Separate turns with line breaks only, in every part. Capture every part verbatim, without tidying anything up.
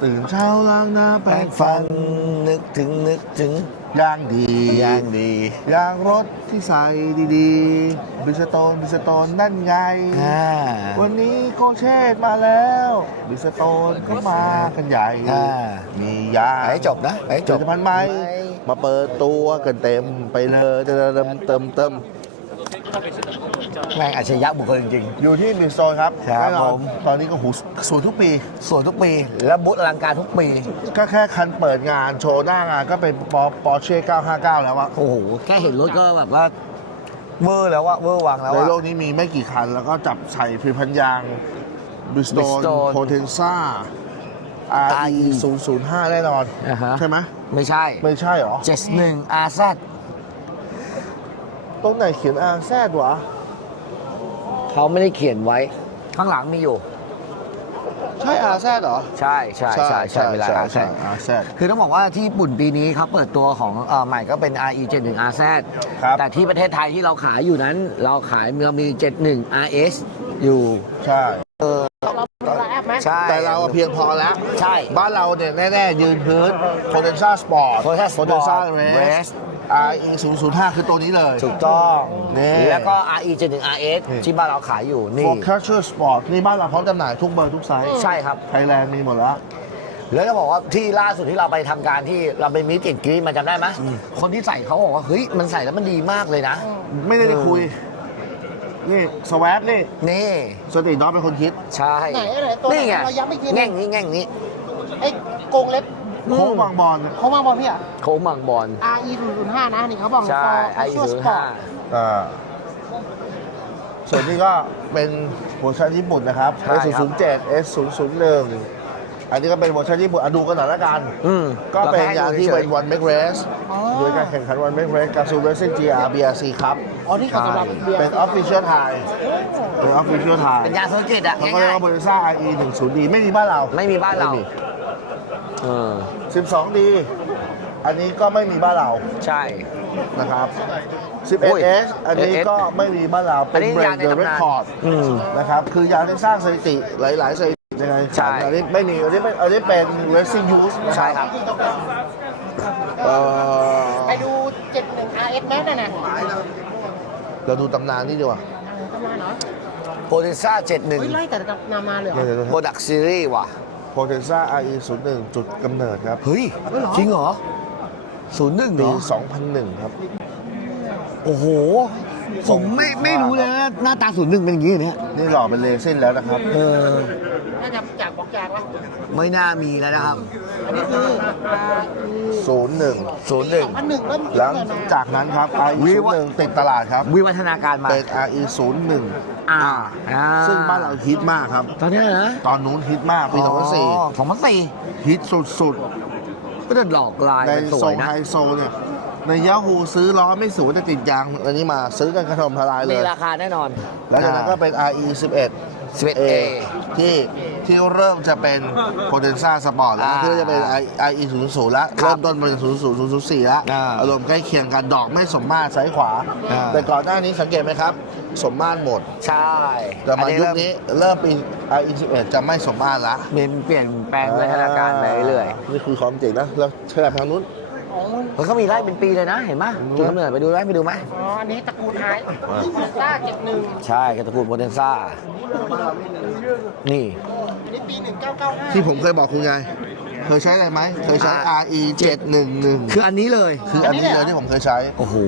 ตื่นเช้าล้างหน้าแปร
แปรง ง
ฟั
ฟั
น
นนึกถึงนึกถึง
ย่างดี
ย่างดี
ยางรถที่ใส่ดีๆบิสโตนบิสโตนนั่นไง
อ่า
วันนี้โกเชตมาแล้วบิสโตนก็มากันใหญ่
อ่า
มียา
ให้จบนะให้จ
ผ
บ
ลิตภัณฑ์ใหม่มาเปิดตัวกันเต็มไปเลยเติมเติมเติม
แม่งอัจฉริยะบุคคลจริง
อยู่ที่มิสโซนครับ
ครับ
แน่นอน
ผม
ตอนนี้ก็หูสวยทุกปี
ๆสวยทุกปี และบูธอลังการทุกปี
ก็แค่คันเปิดงานโชว์หน้างานก็เป็นปอร์เช่เก้าห้าเก้าแล้วอะ
โอ้โห แค่เห็นรถก็แบบว่าเวอร์แล้วว่าเวอร์วังแล้ว
ใน
ว่า
โลกนี้มีไม่กี่คัน แล้วก็จับใส่ผลิตภัณฑ์ยางบิสโตน
Bridgestone
โพเทนซ่า อาร์ อี ศูนย์ ศูนย์ ห้าแน่นอน
อ่าฮะ
ใช่ไหม
ไม่ใช่
ไม่ใช่เหรอ
เจ็ดหนึ่ง อาร์ แซด
ตรงไหนเขียน อาร์ แซด วะ
เขาไม่ได้เขียนไว้ ข้างหลังมีอยู่
ใช่ อาร์ แซด เหรอ
ใช่ใช่ใช่ใช่เวลา อาร์ แซด
อาร์ แซด
คือต้องบอกว่าที่ญี่ปุ่นปีนี้เขาเปิดตัวของเอ่อใหม่ก็เป็น อาร์ อี เจ็ดหนึ่ง อาร์ แซด
ครับ
แต่ที่ประเทศไทยที่เราขายอยู่นั้น เราขายเรามี เจ็ดหนึ่ง อาร์ เอส อยู่
ใช่
ใช่
แต่เราอะเพียงพอแล้ว
ใช่
บ้านเราเนี่ยแน่ๆ ยืนพื้น Potenza Sport
Potenza Sport
Potenza
Race
Race อาร์ อี ศูนย์ ศูนย์ ห้า คือตัวนี้เลย
ถูกต้อง
นี่
แล้วก็ อาร์ อี เจ็ดหนึ่ง อาร์ เอส
นี่
ที่บ้านเราขายอยู่นี่
For Casual Sport นี่บ้านเราพร้อมจำหน่ายทุกเบอร์ทุกไซส์
ใช่ครับ
ไทยแลนด์มีหมดแล้ว
แล้วจะบอกว่าที่ล่าสุดที่เราไปทำการที่เราไปมิสติดกรีนมันจำได้ไหมคนที่ใส่เขาบอกว่าเฮ้ยมันใส่แล้วมันดีมากเลยนะ
ไม่ได้ได้คุย นี่สว a ปนี่
นี่
สติน้องเป็นคนคิด
ใช่
ไหนไหนตัวไหน
นี่ไง
เราย้ำอีกทีหนึ่ง
แง่งนี้แง่งนี้
ไอ้โกงเล็บ
โค้งบางบอล
เขามาบอกพี่อ่ะ
โค้งบางบอล
อาร์ อี ศูนย์ ศูนย์ ห้า นะ นี่เขาบอก
ใช่
for
ไอ
casual
ศูนย์
sport
ห้า
อ่าส่วนนี้ก็เป็นเวอร์ชันญี่ปุ่นนะครับ
ใช่
เอส ศูนย์ ศูนย์ เจ็ด เอส ศูนย์ ศูนย์ หนึ่ง อันนี้ก็เป็นเวอร์ชันญี่ปุ่นอ่ะดูกันหน่อยละกัน
อืม
ก็เป็นยางที่เป็น
ราคา
วันเมกเรส
อ๋อ
โดยการแข่งขันวันเมกเรสกาซูเรซิ่ง จี อาร์ บี อาร์ ซี ครับ
อ๋อ นี่เขาสำหรับเบียร์
เป็นออฟฟิเชียลไทยเป็นออฟฟิเชียลไทย
เป็นยางเซอร์กิตอะ
เขาก็เรียก
ง่าย
ว่าบริษัท อาร์ อี หนึ่งศูนย์ ดี ไม่มีบ้านเรา
ๆไม่มีบ้านเรา
ไม่มี
เออ
สิบสอง ดี อันนี้ก็ไม่มีบ้านเรา
ใช่
นะครับ
โอ้ย
สิบเอ็ด เอส อันนี้
เอส
ก็ไม่มีบ้านเรา
อั
เป็น น
นี้
เบร
ยาก งใน
เดอร์
ตำ
เร
นาน
คคอร์ด
อืม
นะครับ คือยางที่สร้างสถิติหลาย ๆ สถิติในการแข่ง
ใช่
ขันอันนี้ไม่มี อันนี้เป็นอันนี้เป็น racing use นะ
ใช่ครับ
เอ่อ
ไปดู เจ็ดหนึ่ง อาร์ เอส แมสน่ะนะ
เราดูตำนานนี่ดีกว่า
ทำมาเหรอ
โพเทนซ่าเจ็ดหนึ่ง
เฮ้ย ไล่แต่นำมาเลยเหรอ
เดี๋ยว
โปรดักซีรีส์ว่ะ
โพเทนซ่า อาร์ อี ศูนย์ หนึ่ง จุดกำเนิดครับ
เฮ้ย จริงเหรอศูนย์หนึ่งเหร
ปี
อ
สองพันหนึ่ง ครับ
โอ้โห ผมไม่ไม่รู้เลยนะหน้าตาศูนย์หนึ่งเป็นอย่างนี้เนี่ย
นี่หล่อเป็นเลเส้นแล้วนะครับ
เออ
น่าจะจากบอกจากวะ
ไม่น่ามีแล้วนะครับ
อันนี้คือ อาร์ อี
ศูนย์ หนึ่ง
ศูนย์หนึ่ง
สองพันหนึ่งเริ่ม
หลัง
เกิดมา
จากนั้นครับ อาร์ อี
วิ
ศูน
วะ
ย์ หนึ่ง ติดตลาดครับ
วิวัฒนาการมา
เป็น อาร์ อี ศูนย์ หนึ่ง
อ่าอ่า
ซึ่งบ้านเราฮิตมากครับ
ตอนเนี้ยนะ
ตอนนู้นฮิตมากปีสองพันสี่
สองพันสี่
ฮิตสุด
ก็จะหลอกลาย
ๆ ใน
เป็นส
โซ
วย
น
นะ
ไฮโซเนี่ย ในยาฮูซื้อล้อไม่สูงแต่ติดยาง อันนี้มาซื้อกันกระทมทลายเล
มี
ย
ราคาแน่นอน
แล้วจากนั้นก็เป็น อาร์ อี สิบเอ็ด
สิบเอ็ด
เอ
เอ
ที่ที่เริ่มจะเป็น Potenza Sport แล้ว
อ่า
ที่จะเป็น อาร์ อี ศูนย์ ศูนย์ แล้ว
ครับ
เริ่มต้นเป็น ศูนย์ ศูนย์ ศูนย์ ศูนย์ สี่ แล้ว
อ่า
อารมณ์ใกล้เคียงกันดอกไม่สมมาตรซ้ายขวา
อ่า
แต่ก่อนหน้านี้สังเกตไหมครับ สมมาตรหมด
ใช่
แต่มายุคนี้เริ่มปี อาร์ อี สิบเอ็ด จะไม่สมมาตรละ
เปลี่ยนเปลี่ยนแปลงวิวัฒนาการไปเรื่อย
นี่คือความเจ๋งนะ แล้วแฉลบทางนู้น
อ๋อ
ๆมันก็มีไล่เป็นปีเลยนะ เห็นไหมจุดกำเนิดไปดูไหมไปดูไหม
อ๋อ อันนี้ตระกูลไฮต้าเจ็ดหนึ่ง
ใช่กระตระกูลโพเทนซ่า นี่
อันนี้ปีหนึ่งเก้าเก้าห้า
ที่ผมเคยบอกคุณไง เคยใช้อะไรไหม เคยใช้ อาร์ อี เจ็ดหนึ่งหนึ่ง
คืออันนี้เลย
คืออันนี้เลยที่ผมเคยใช้
โอ้โห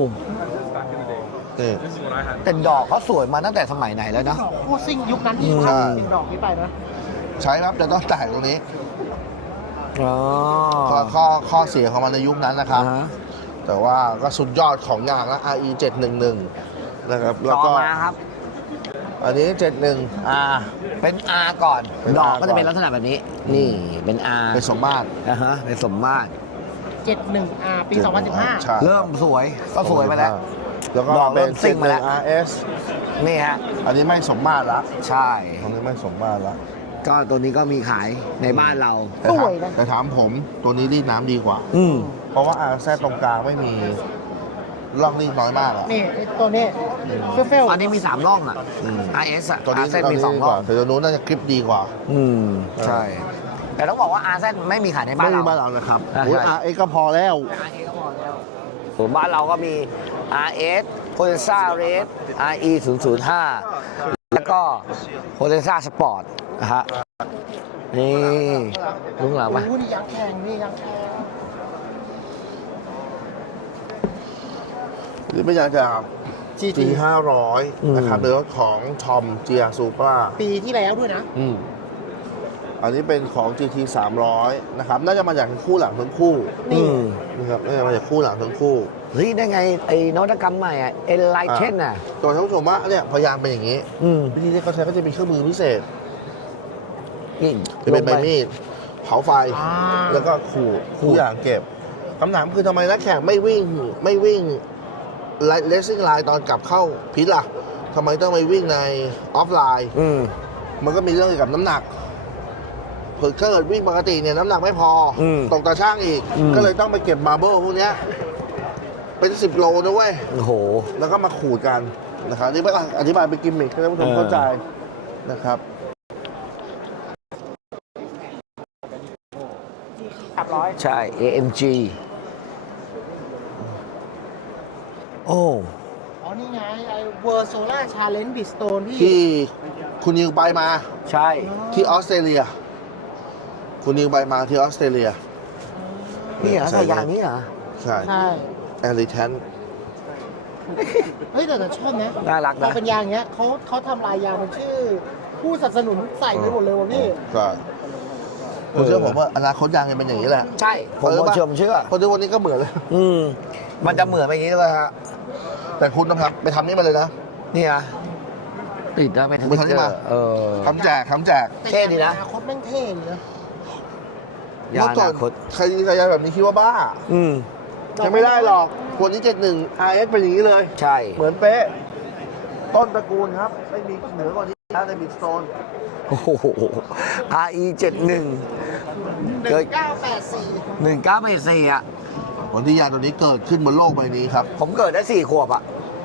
นี่
แต่ดอกเขาสวยมาตั้งแต่สมัยไหนแล้วนะ
ผู้ซิ่งยุคนั้นที่
ใช่
ทำเป็นดอกนี้ไปนะ
ใช้ครับจะต้องแตกตรงนี้
อ๋อ
ข้อข้อข้อเสียของมันในยุคนั้นนะครับ
อ่าฮะ
แต่ว่าก็สุดยอดของยางนะ อาร์ อี เจ็ดหนึ่งหนึ่ง นะครับ แล้ว
ต่อ
ก็
มาครับ
อันนี้ เจ็ดหนึ่ง
R เป็น R ก่อน
เป็น
ดอก
R
ก็จะเป็นลักษณะแบบนี้ นี่เป็น R
เป็นสมมาตร
นะฮะเป็นสมมาตร
เจ็ดหนึ่ง อาร์ ปีสองพันสิบห้า
ใช่
เริ่มสวยก็สวยไปแล้ว
แล้วก็
ดอกเริ่
เป็น
มซิ่งมาแล้ว
เจ็ดหนึ่ง อาร์ เอส
นี่ฮะ
อันนี้ไม่สมมาตรละ
ใช่
อันนี้ไม่สมมาตรละ
ก็ตัวนี้ก็มีขายในบ้านเรา
แต่ถามแต่ถามผมตัวนี้รีดน้ำดีกว่า
อืม
เพราะว่าอาร์แซตรงกลางไม่มีร่องรีดน้อยมากอะ
นี่ไอ้ตัวนี้เฟลเฟล
อันนี้มีสามร่องอ่ะ
อืม
อาร์ เอสอ่ะ
ตัวนี้
อาร์เซ
ตัว
มี
นี้
สอง
ดี
ร่
ก
อง
ว่าแต่ตัวนู้นน่าจะคลิปดีกว่า
อืม ใช่แต่ต้องบอกว่า อาร์ แซด ไม่มีขายในบ้า
ไม่
น
มี
เรา
บ้านเรานะครับ
อ่า
โอ้ย
ใช่
อาร์เอ็กก็พอแล้ว
อาร์ เอส ก็พอแล้วส่วนบ้านเราก็มี อาร์ เอส Potenza Red อาร์ อี ศูนย์ ศูนย์ ห้า แล้วก็ Potenza Sport นะฮะ นี่ลุงหลังไหม
โอ้นี่ยางแข็งนี่ยางแข็ง
หรือไม่อยากจะ
จี
จีห้าร้อยนะครับเป็นรถของทอมเจียซูปรา
ปีที่แล้วด้วยนะ
อืม
อันนี้เป็นของ จี ที สามร้อยนะครับ น่าจะมาจากคู่หลังทั้งคู่
นี่
อืม
นะครับ น่าจะมาจากคู่หลังทั้งคู่
เฮ้ย ได้ไง ไอ้นวัตกรรมใหม่อ่ะ Enlighten น่ะ
ตัวท่านผู้ชมว่าเนี่ยพยายามเป็นอย่างนี้
อืม
วิธีที่เขาใช้ก็จะมีเครื่องมือพิเศษ
นี่
จะเป็นใบมีดเผาไฟ
อ่า
แล้วก็ขูดทุกอย่างเก็บคำถามคือทำไมนักแข่งไม่วิ่งไม่วิ่งเลสซิ่งไลน์ตอนกลับเข้าพิษล่ะทำไมต้องไปวิ่งในออฟไลน์
อืม
มันก็มีเรื่องเกี่ยวกับน้ำหนักเผื่อถ้าเกิดวิ่งปกติเนี่ยน้ำหนักไม่พออ
ม
ตกตาช่างอีก
อืม
ก็เลยต้องไปเก็บมาร์เบิลพวกเนี้ยเป็นสิบโลนะเว้ย
โอ้โห
แล้วก็มาขูดกันนะครับนี่เป็นอธิบายเป็นกิมมิคให้ท่านผู้ชม
เออ
เข้าใจนะครับ
ขับร้อย
ใช่ เอ เอ็ม จี โอ้
อ๋อ นี่ไง ไอ้เวอร์โซล่าชาเลนจ์บิสโตนที่
ที่คุณนิวไปมา
ใช่
ที่ออสเตรเลีย คุณนิวไปมาที่ออสเตรเลีย
นี่เหรอ
ใช่
สายยางนี้เหรอ
ใช่
ใช่
แอริแทน
เฮ้ย แต่แต่ชอบนะ
น่ารัก
พอ
นะ
เป็นยางเงี้ยเขาเขาทำลายยางมันชื่อ ผู้สนับสนุนใส่ไปหมดเลยวะพี่
ก็ผมเชื่อผมว่าอนาคตยางจะเป็นอย่างนี้แหละ
ใช่ ผม
เออ
ก็
ป่ะ
เชื่อมเชื่อ
เพราะทุกวันนี้ก็เหมือนเลย
อืม มันจะเหมือนไปอย่างนี้ด้วยฮะ
แต่คุณต้องทำไปทำนี่มาเลยนะ
นี่นะติดนะเป็น
มึงทำนี่มา
เออ
ทำแจกทำแจก
เท่ดีนะ
อนาคตแม่งเท่ดีนะ
ยา
เมื่อก่อ
อน นาคต
ใครยิงสายยางแบบนี้คิดว่าบ้า
อืม
ยังไม่ได้หรอกคนที่เจ็ดหนึ่ง อาร์ เอส เป็นอย่างนี้เลย
ใช่
เหมือนเป๊ะ ต้นตระกูลครับ ไม่มีเหนือกว่านี้แล้วในบิดสโตน
โอ้โห อาร์ อี เจ็ดหนึ่ง
หนึ่งเก้าแปดสี่
หนึ่งเก้าแปดสี่อ่ะ
วันที่ยานตัวนี้เกิดขึ้นบนโลกใบนี้ครับ
ผมเกิดได้สี่ขวบอ่ะ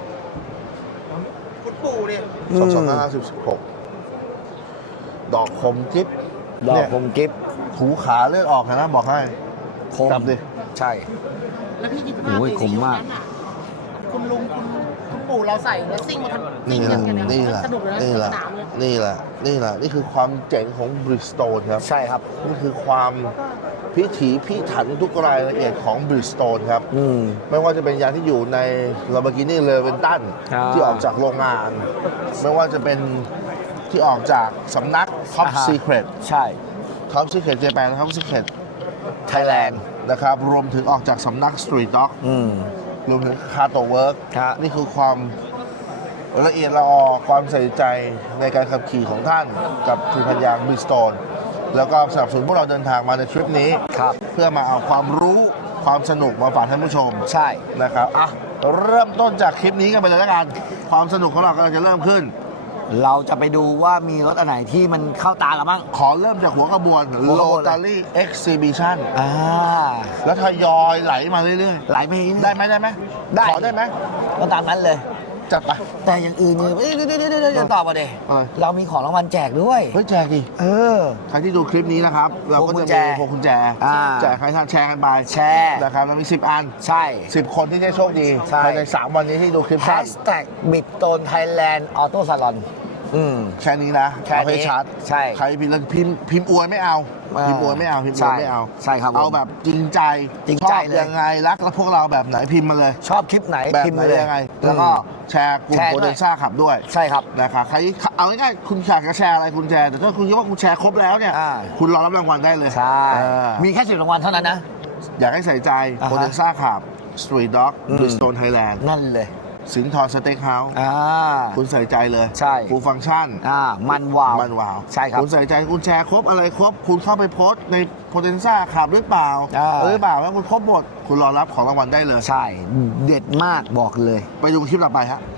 คุณปู่เนี่ย
สองพันสองร้อยห้าสิบหกดอกคมจิ๊บ
ดอก
เนี่ย
ผมกิฟ
ถูขาเลือดออกนะบอกให้
คม
จับดิ
ใช่
แล้วพี่คิดภาพ
โอ้ย
ดิ
ขมมาก
ยุคนั้นน่ะคุณลุงคุณคุณปู่เราใส่แล้วซิ่งมาทำซิ่
นี่
ง
แห
กั
ละ
นกันเนี่ย
นี่แหละ
สนุกเลยนะ
นี่
ใน
แห
ส
ละ
นามเลย
นี่แหละ นี่แหละ นี่คือความเจ๋งของบริสโตนครับ
ใช่ครับ
นี่คือความพิถีพิถันทุกรายละเอียดของบริสโตนครับ
อืม
ไม่ว่าจะเป็นยางที่อยู่ใน Lamborghini Reventon
อ่า
ที่ออกจากโรงงาน ไม่ว่าจะเป็นที่ออกจากสำนัก Top
อ่าฮะ
Secret
ใช่
Top Secret Japan Top Secret
ไทยแลนด์
นะครับ รวมถึงออกจากสำนัก Street Dog
อืม
รวมถึง Carto Work
ครับ
นี่คือความละเอียดละออความใส่ใจในการขับขี่ของท่านกับทีมพันยางบิสโตนแล้วก็สนับสนุนพวกเราเดินทางมาในทริปนี้
ครับ
เพื่อมาเอาความรู้ความสนุกมาฝากท่านผู้ชม
ใช่
นะครับอ่ะเริ่มต้นจากคลิปนี้กันไปเลยแล้วกัน ความสนุกของเรากำลังจะเริ่มขึ้น
เราจะไปดูว่ามีรถอันไหนที่มันเข้าตาเราบ้าง
ขอเริ่มจากหัวขบวน
หัวขบวนเลย
Rotary Exhibition
อ่า
แล้วทยอยไหลมาเรื่อย
หลายเพลง
ๆ ได้ไหมได้ไหม
ได้
ขอได้ไหม
ก็ตามนั้นเลย
จัดไป
แต่อย่างอื่นเนี่ยเอ้ยเดี๋ยวเดี๋ยวเดี๋ยวเดี๋ยวจะตอบมาเด
อะไร
เรามีของรางวัลแจกด้วย
เฮ้ยแจกดิ
เออ
ใครที่ดูคลิปนี้นะครับ เราก็
พวงกุ
จะ
ญแจ
มีพวงกุญแจ
อ่า
แจกให้ท่านแชร์กันไป
แชร์
นะครับเรามีสิบอัน
ใช่
สิบคนที่ได้โชคดี
ใช่
ภายในสามวันนี้ที่ดูคลิป
แฮ
สั้น
ชแท็กบิดโตนไทยแลนด์ออโต้ซาลอนอืม
แค่นี้นะ
แค่นี้
เอาให้ชัด
ใช่
ใครพิมพ์แล้วพิมพ์พิมพ์อวยไม่เอา
อ่า
พิมพ์อวยไม่เอาพิมพ์อ
ใช่
วยไม่เอา
ใช่ครับผม
เอาแบบจริงใจ
จริง
ช
ใจ
อบ
เลย
ยังไงรักแล้วพวกเราแบบไหนพิมพ์มาเลย
ชอบคลิปไหน
แบบ
พิมพ์
ไหน
มาเลย
ยังไง แล้วก็แชร์กลุ่ม
แชร์
โป
ด้วย
รเดนซ่าขับด้วย
ใช่ครับ
นะครับใครเอาง่ายๆคุณอยากจะแชร์อะไรคุณแชร์แต่ถ้าคุณคิดว่าคุณแชร์ครบแล้วเนี่ย
อ่า
คุณรอรับรางวัลได้เลย
ใช่
เออ
มีแค่สิบรางวัลเท่านั้นนะ
อยากให้ใส่ใจ
อ่าฮะ
โปรเดนซ่าขับ Street Dog
อืม
Bridgestone Thailand
นั่นเลย
สิงห์ทรสเต็กเฮาส์
อ่า
คุณใส่ใจเลย
ใช่
ฟูลฟังก์ชัน
อ่ามันวาว
มันว้าว
ใช่ครับ
คุณใส่ใจคุณแชร์ครบอะไรครบ คุณเข้าไปโพสต์ในโพเทนซ่าขับหรือเปล่า
อ่า
หรือเปล่าแล้วคุณครบหมด คุณรอรับของรางวัลได้เลย
ใช่ เด็ดมากบอกเลย
ไปดูคลิปต่อไปฮะ